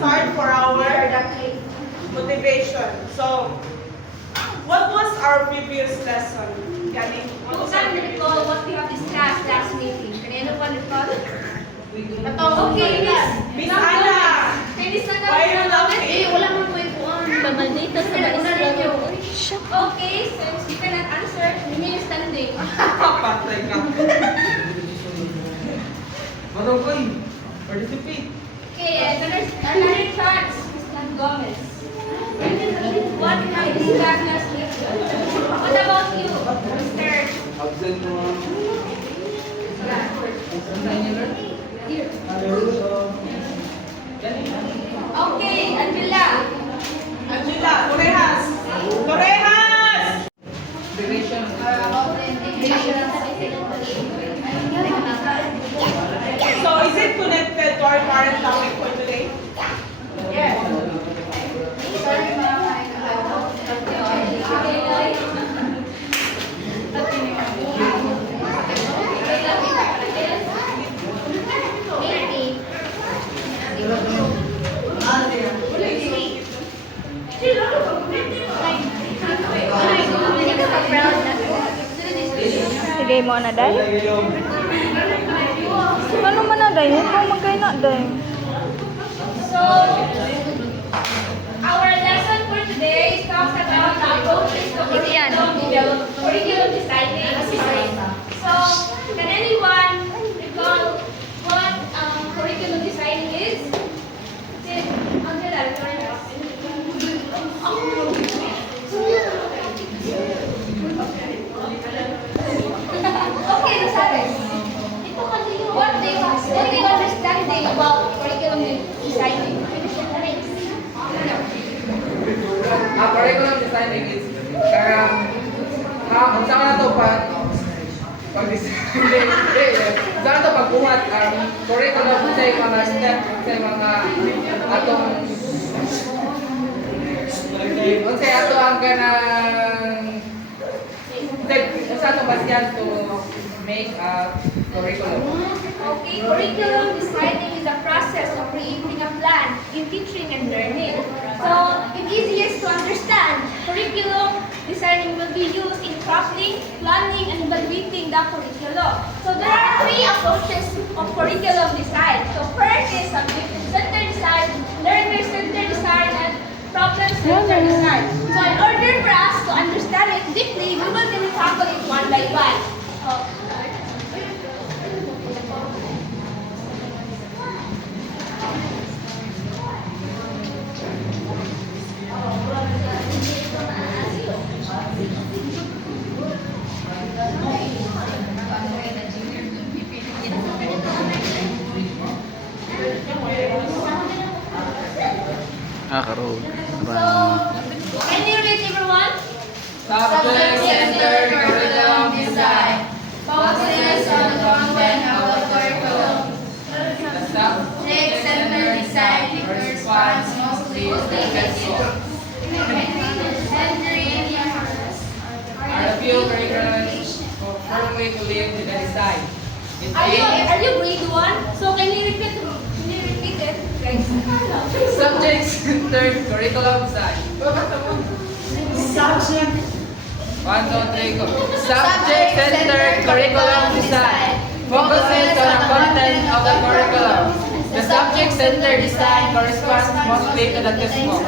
start for our motivation. So, what was our previous lesson? Gani, what was our previous lesson? What we have discussed last meeting. Kanino pa recall? Okay, Miss Anna! Finish na Why are you laughing? wala mo po ikuan. Pamaldita sa mga Okay, since you cannot answer, remain standing. Patay ka. Marokoy, participate. Okay, another chance, Mr. Gomez. What we have discussed last meeting. What about you, Mr. Absent mo. Okay, Angela. Angela, Torrejas! Torrejas! So, is it connected to our current topic for today? Sige mo na day. Ano man na day? Huwag kang magkay na day. So, our lesson for today talks about the approaches to curriculum designing. So, can anyone recall what curriculum designing is? Angela, okay, nasabi. What do you understanding about curriculum designing? Curriculum designing is kung saan na to saan to pagbuhat curriculum sa mga step sa mga atong kung sa ato ang ganang step sa ato basyan to make a curriculum. Okay, curriculum designing is a process of creating a plan in teaching and learning. So, it easiest to understand, curriculum designing will be used in crafting, planning, and evaluating the curriculum. So, there are three approaches of curriculum design. So, first is subject-centered design, learner-centered design, and problem-centered design. So, in order for us to understand it deeply, we will really tackle it one by one. Karoon. Can you read everyone? Subject-centered curriculum design. Focuses on the content of the curriculum. The subject-centered design corresponds mostly to the textbook. Are a few curriculums firmly to live with the design. It Are you grade 1? So can you repeat it? Subject-centered curriculum design. Subject. 1, 2, 3, go. Subject-centered curriculum design focuses on the content of the curriculum. The subject-centered design corresponds mostly to the textbook.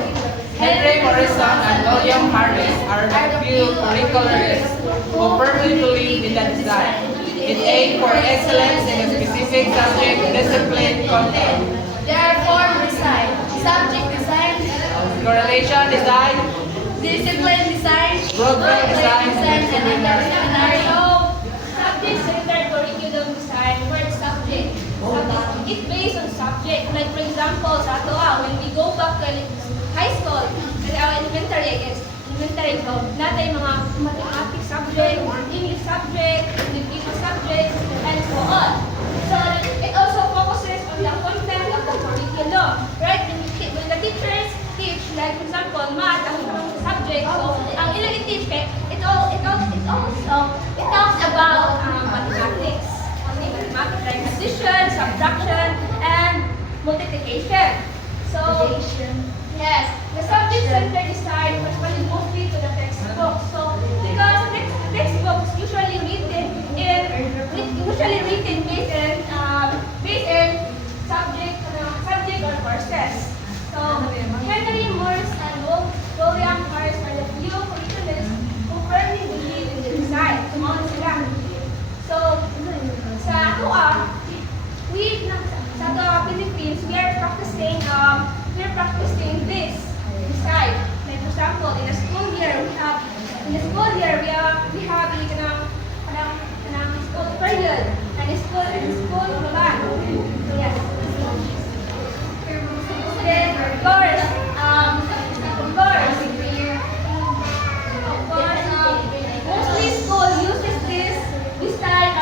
Henry Morrison and William Harris are the few curricularists who firmly believe in the design. It aims for excellence in a specific subject, discipline, content. There are 4 design. Subject design, Correlation design, discipline design, program design, and interdisciplinary. So, subject-centered curriculum design for subject. It's based on subject. Like for example, sa ato when we go back to high school, elementary, I guess, elementary ko, natay mga mathematics subject, English subject, Filipino subject, and so on. So, it also focuses on the content of the curriculum, right? When the teachers teach, like for example, math, ang subject, so, ang ilang i-teach, it talks about mathematics. Okay, mathematics like addition, subtraction, and multiplication. So, yes, the subject-centered design corresponds mostly to the textbook. So, because textbook is usually written based in subject or courses. So, Henry Morris and William Morris are the few curriculums who firmly believe in the design. Mga sila. So, sa Philippines, we are practicing this design. Like for example, in a school year, we have school period and school plan. Yes. Then of course, mostly school uses this kind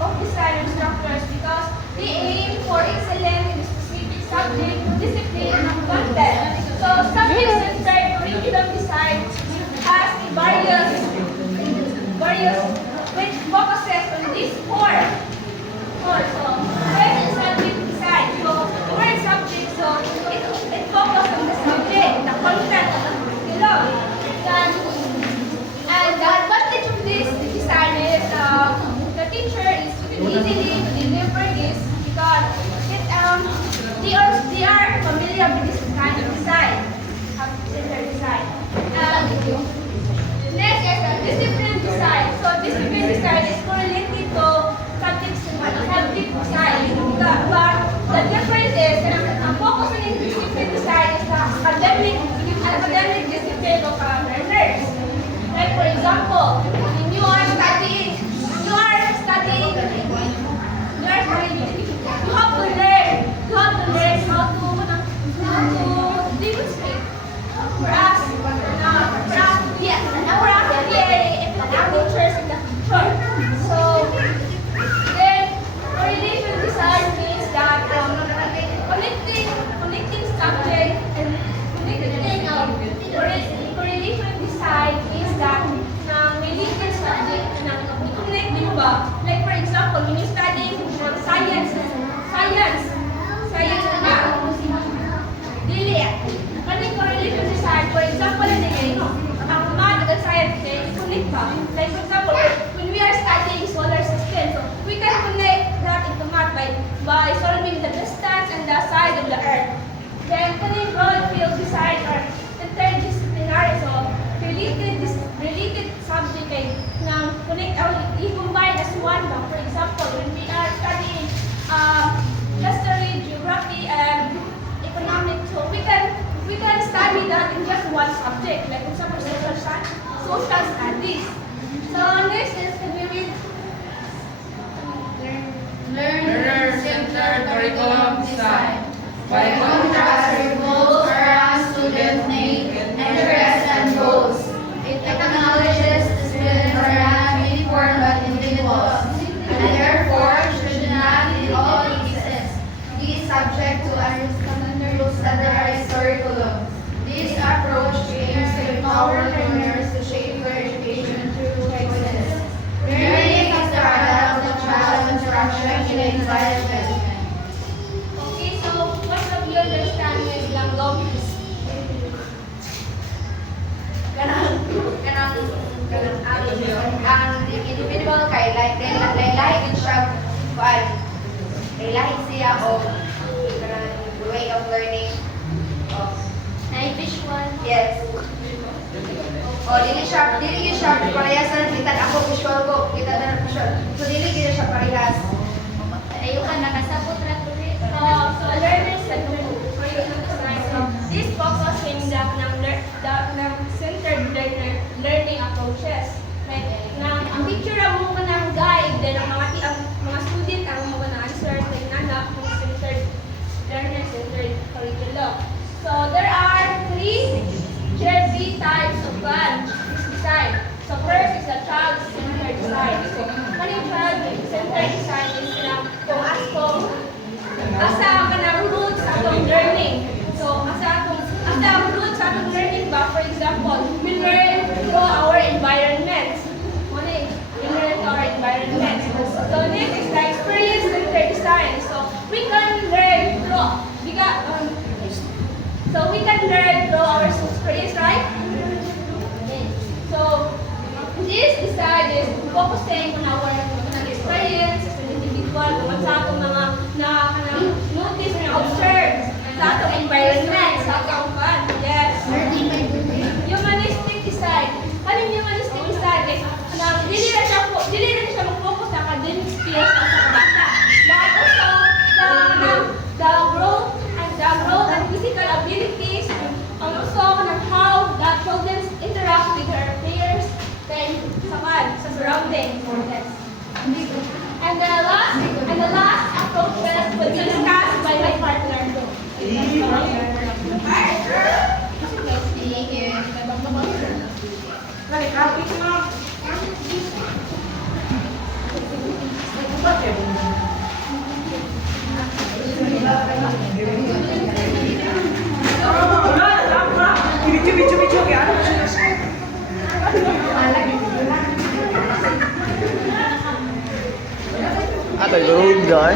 of design instructors because they aim for excellence in a specific subject, discipline, and content. So subject-centered curriculum design has various which focuses on these four. So first is subject design. So the word subject, so it focuses on the subject, the content of the curriculum. And the advantage of this design is the teacher is easily to deliver this because they are familiar with this kind of design, subject design. Next is discipline design. So discipline design is correlated to subject design. But the difference is focusing in discipline design is the academic discipline of learners. Like for example, when you are studying, you have to learn how to demonstrate. For us to be teachers in the future. So then correlation design means that connecting subject and correlation design is that related subject connect din ba? Like for example, when you studying science na dili connect correlation design. For example, ang math at science connect ba? Like for example, when we are studying solar system, so we can connect that into math by solving the distance and the size of the earth. Then connect broad field design or interdisciplinary, so related subject ay connect i-combine as one ba? For example, when we are studying history, geography, and economics, so we can study that in just one subject, like for example, social studies. So next is, can we read? Learner-centered curriculum design. By Contrast revolves around student need, interests, and goals. It acknowledges the students are not uniform but individuals, and therefore should not in all cases be subject to standardized curriculum. This approach aims to empower learners to shape their education through excellence. Learning is the product of the child instruction in the environment. Okay, so what's of you understand is language? Ang individual kay lahi siya of way of learning of Visual. yes. O dili siya parehas kita ako visual ko kita na visual. So dili gid siya parehas. Ayaw ka nakasabot na tuloy. So learner-centered curriculum design. So this focusing ng centered learning approaches. Like, ang picture mo ka ng guide, then ang mga student ang mga na-answer kay nanak ng learner-centered curriculum. So there are three types of design. So first is the child-centered design. So kaning child-centered design is kung asa kanang roots atong learning. So asa ang roots atong learning ba? For example, we learn through our environment. We learn through our environment. So next is the experience-centered design. So we can learn through focusing on our experience as an individual, kung sa atong mga notice and observe sa atong environment, sa atong yes. Humanistic design. Kaning humanistic design is dili na siya mag-focus sa academic skills at sa bata. But also the growth and physical abilities, and also how the children interact with their peers and sa surrounding. Yes. And the last approaches will be discussed by my partner. Atay road guy.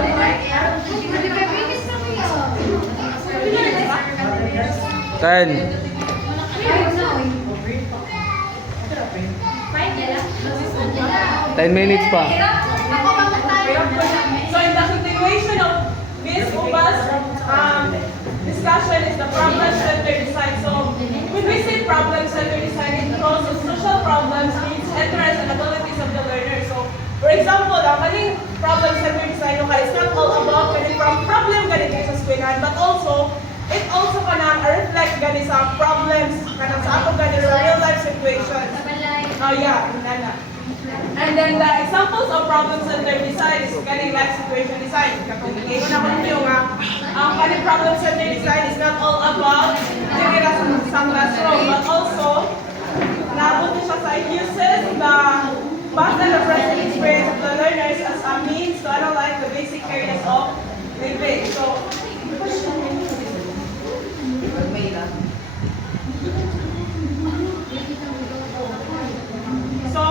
Ten. 10 minutes pa. So in the continuation of Ms. Uba's discussion is the problem-centered design. So when we say problem-centered design, it involves the social problems, needs, interests, and abilities of the learner. So for example, ang kaning problem-centered design is not all about kaning problem ganing sa eskwelahan, but also it also kanang reflect gani sa problems kanang sa ato gani real life situations. Oh yeah, nana. And then the examples of problem-centered design is kaning life situation design. Ngayon na ko niyo nga ang kaning problem-centered design is not all about diri sa classroom, but also naabot siya sa uses the past and the present experience of the learners as a means to analyze the basic areas of living. So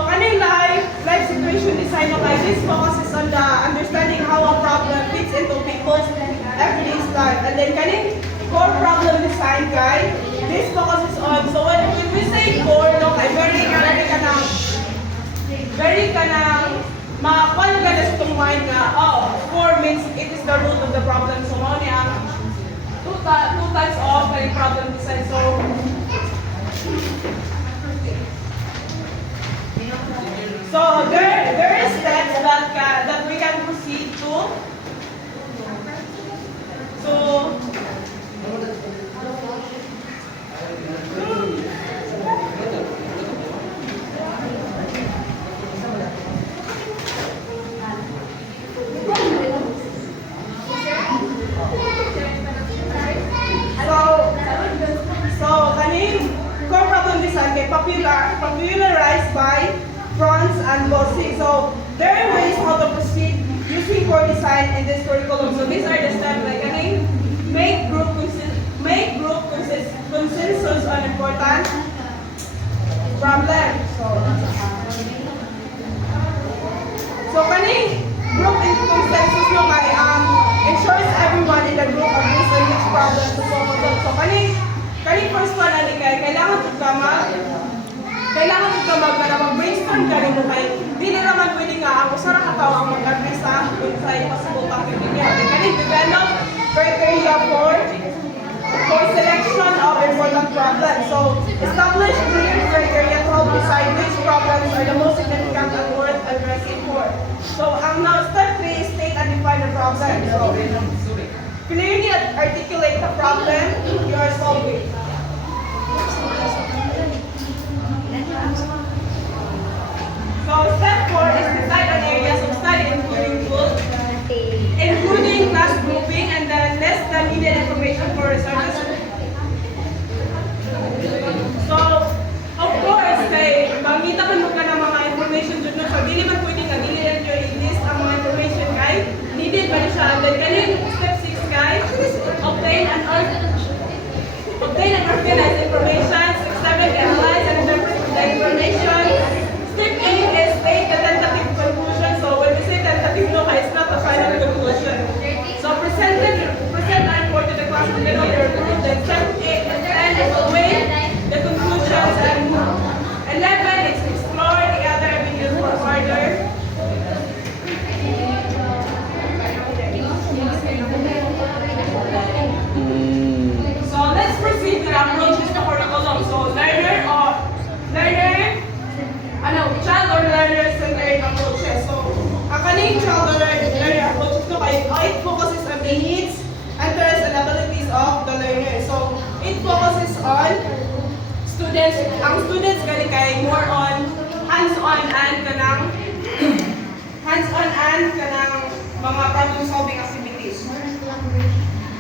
kaning life situation design okay, this focuses on the understanding how a problem fits into people's everyday life. And then kaning core problem design guy, this focuses on, so when we say core, no, kay very kanang makakuha ka na sa itong mind na, core means it is the root of the problem. So mo niya two types of kaning problem design. So there is steps that we can proceed to. So kaning core problem design kay popularized by Franz and Bossing. So there are ways how to proceed using core design in this curriculum. So these are the steps like kaning make group consensus on important problems. So kaning group consensus no kay ensures everyone in the group agrees on which problem to focus on. So kaning first one ani kay kailangan mag-brainstorm ka rin mo kay dili naman pwede nga ang usa ra ka tawo ang mag-agree sa possible topic niya. Kaning develop criteria for selection of important problems. So establish clear criteria to help decide which problems are the most significant and worth addressing for. So now step 3 is state and define the problem. So clearly articulate the problem you are solving. So step 4 is decide on areas of study including class grouping, and then list the needed information for researchers. So of course, kay mangita man mo ka ng mga information dyan, so dili man pwede nga dili lang yung i-list ang mga information kay needed ba siya. And then kanin step 6 kay obtain and organize information. Step 7 analyze and interpret the information. Step 8 is state the tentative conclusion. So when we say tentative, no, it's not a final conclusion. So present the report to the class and then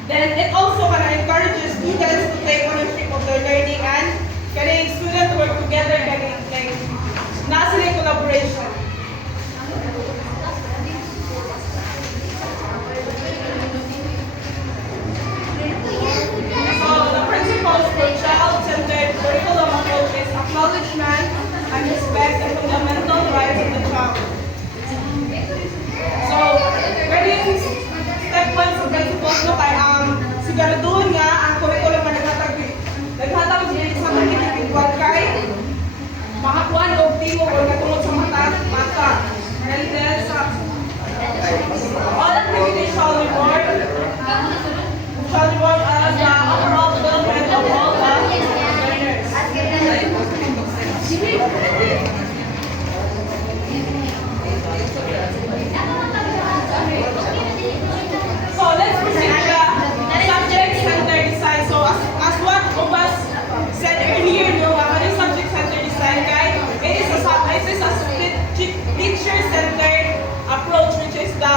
Then it also encourages students to take ownership of their learning and can students work together, can like nasa collaboration. So the principles for child-centered curriculum approach is acknowledgement and respect the fundamental rights of the child. So, pwedeng step 1 sa principles no kay siguraduhan nga ang curriculum na naghatag sa mga individual kay makakuan og timo o natungod sa mata. And then sa all activities shall reward as the overall development of all the learners. So let's proceed with the subject-centered design. So as what Ubas said earlier, no, ano yung subject-centered design, guys? It is a teacher-centered approach, which is the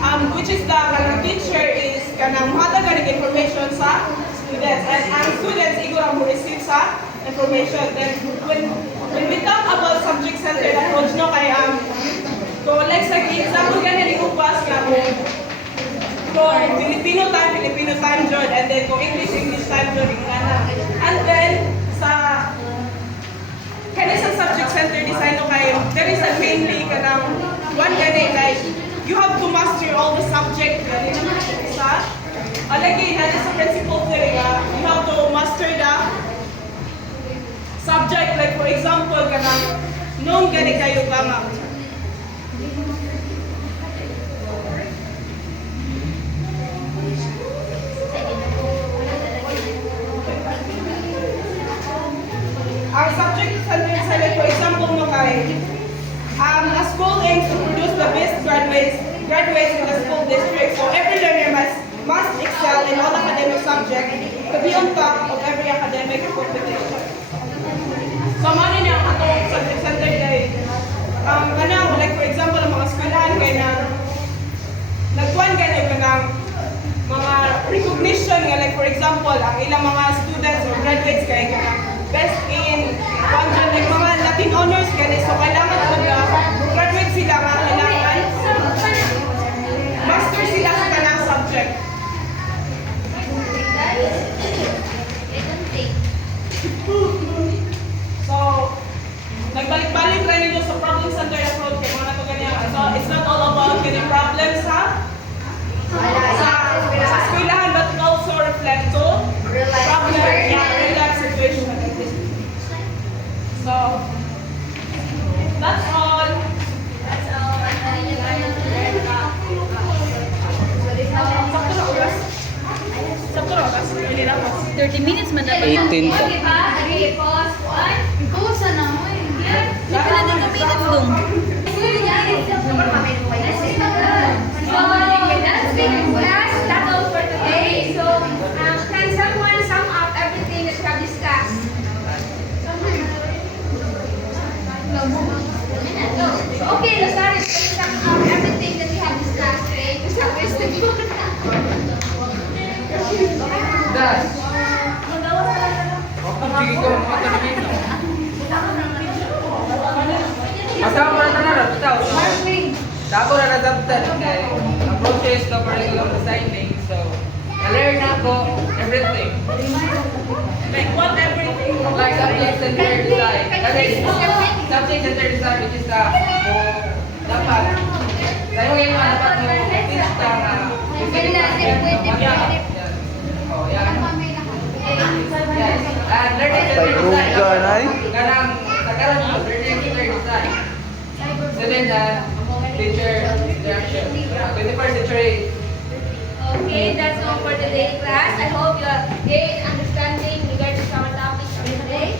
kanang teacher is kanang mahatagan ng information sa students, and ang students igura mo receive sa information. Then when we talk about subject-centered approach, no, kay so let's say example ganyan yung Ubas nga for Filipino time John, and then kung English time John yung and then sa sa subject-centered design no kay there is a mainly kanang one gani like you have to master all the subject gani sa alagi na sa principle theory you have to master the subject, like for example kanang known gani kayo tama. Ang subject is like for example no kay a school aims to produce the best graduates in the school district. So every learner must excel in all academic subjects to be on top of every academic competition. So mano niya ang atong subject-centered kay kanang like for example ang mga eskwelahan kay na nagkuhan kayo kanang mga recognition nga like for example ang ilang mga students or graduates kay kanang best in like mga Latin honors gani, so kailangan graduate sila nga kailangan master sila sa kanang subject. So nagbalik-balik rin nito sa problem-centered approach kay mga nato ganyan. So it's not all about getting problems sa eskwelahan, but it also reflect to problem, real life situation. So that's all. Sakto na oras. 30 minutes man na ba? 18 to. Okay, pause. One. Ikaw sana mo eh. Hindi pa na 2 minutes dong. That's all for today. So, can someone sum up everything that we have discussed? Okay, Lazarus, can you sum up everything that we have discussed today? Das. Sige ko, matanungin mo. Masama mo na na, bitaw. Dako na nadaptan kay approaches to curriculum designing. So, na-learn na ako everything. Like what everything? Like subject-centered design. Kasi subject-centered design which is dapat tayo ngayon dapat mo teach ka na yes. And learning-centered design. Kanang sa karon mo, learning-centered design. So then, teacher direction. 21st century. Okay, that's all for today's class. I hope you gain understanding regarding our topic for today.